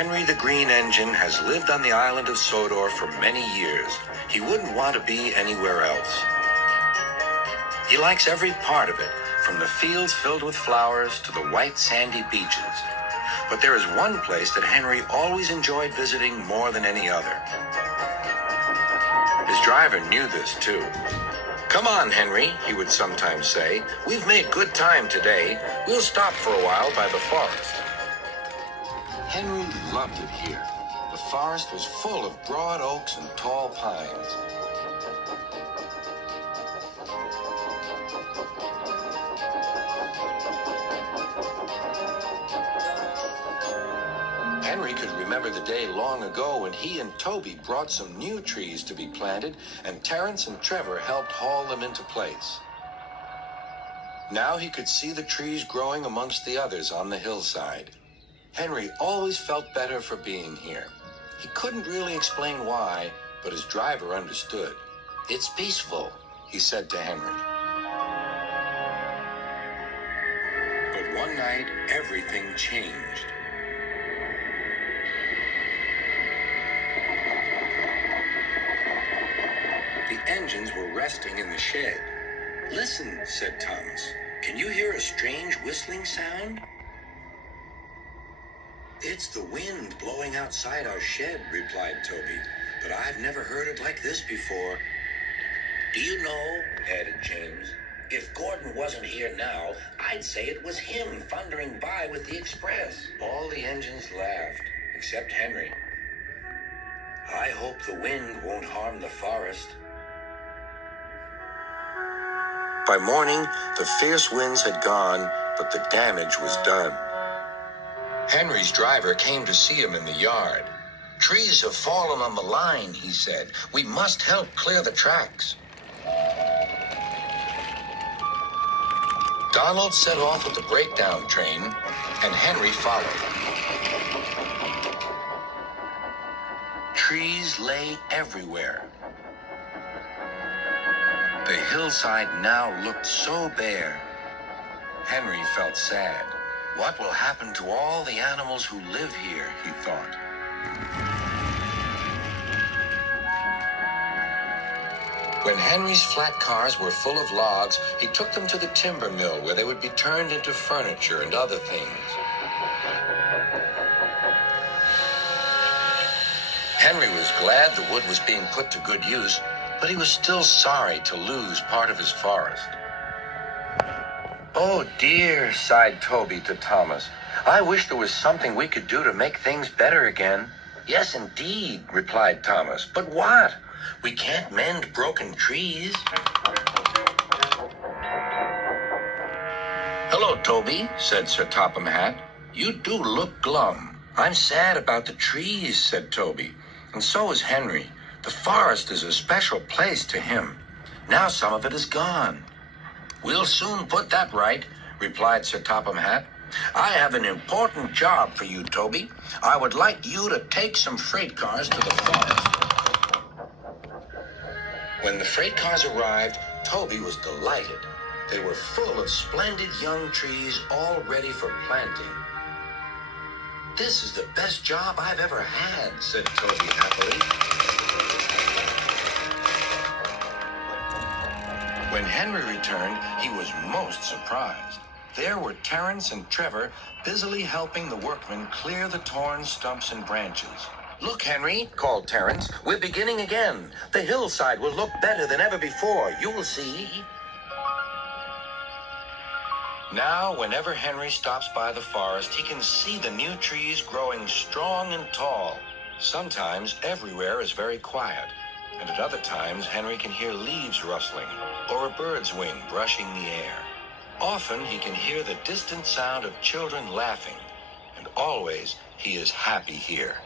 Henry the Green Engine has lived on the island of Sodor for many years. He wouldn't want to be anywhere else. He likes every part of it, from the fields filled with flowers to the white sandy beaches. But there is one place that Henry always enjoyed visiting more than any other. His driver knew this too. "Come on, Henry," he would sometimes say. "We've made good time today. We'll stop for a while by the forest." Henry loved it here. The forest was full of broad oaks and tall pines. Henry could remember the day long ago when he and Toby brought some new trees to be planted, and Terence and Trevor helped haul them into place. Now he could see the trees growing amongst the others on the hillside. Henry always felt better for being here. He couldn't really explain why, but his driver understood. "It's peaceful," he said to Henry. But one night, everything changed. The engines were resting in the shed. "Listen," said Thomas. "Can you hear a strange whistling sound?" "It's the wind blowing outside our shed," replied Toby. "But I've never heard it like this before." "Do you know," added James, "if Gordon wasn't here now, I'd say it was him thundering by with the express." All the engines laughed, except Henry. "I hope the wind won't harm the forest." By morning, the fierce winds had gone, but the damage was done. Henry's driver came to see him in the yard. "Trees have fallen on the line," he said. "We must help clear the tracks." Donald set off with the breakdown train, and Henry followed. Trees lay everywhere. The hillside now looked so bare. Henry felt sad. "What will happen to all the animals who live here?" he thought. When Henry's flat cars were full of logs, he took them to the timber mill where they would be turned into furniture and other things. Henry was glad the wood was being put to good use, but he was still sorry to lose part of his forest. "Oh dear," sighed Toby to Thomas. "I wish there was something we could do to make things better again." "Yes, indeed," replied Thomas. "But what? We can't mend broken trees." "Hello, Toby," said Sir Topham Hatt. "You do look glum." "I'm sad about the trees," said Toby. "And so is Henry. The forest is a special place to him. Now some of it is gone." "We'll soon put that right," replied Sir Topham Hatt. "I have an important job for you, Toby. I would like you to take some freight cars to the forest." When the freight cars arrived, Toby was delighted. They were full of splendid young trees all ready for planting. "This is the best job I've ever had," said Toby happily. When Henry returned, he was most surprised. There were Terence and Trevor busily helping the workmen clear the torn stumps and branches. "Look, Henry," called Terence, "we're beginning again. The hillside will look better than ever before. You will see." Now, whenever Henry stops by the forest, he can see the new trees growing strong and tall. Sometimes everywhere is very quiet, and at other times Henry can hear leaves rustling or a bird's wing brushing the air. Often he can hear the distant sound of children laughing, and always he is happy here.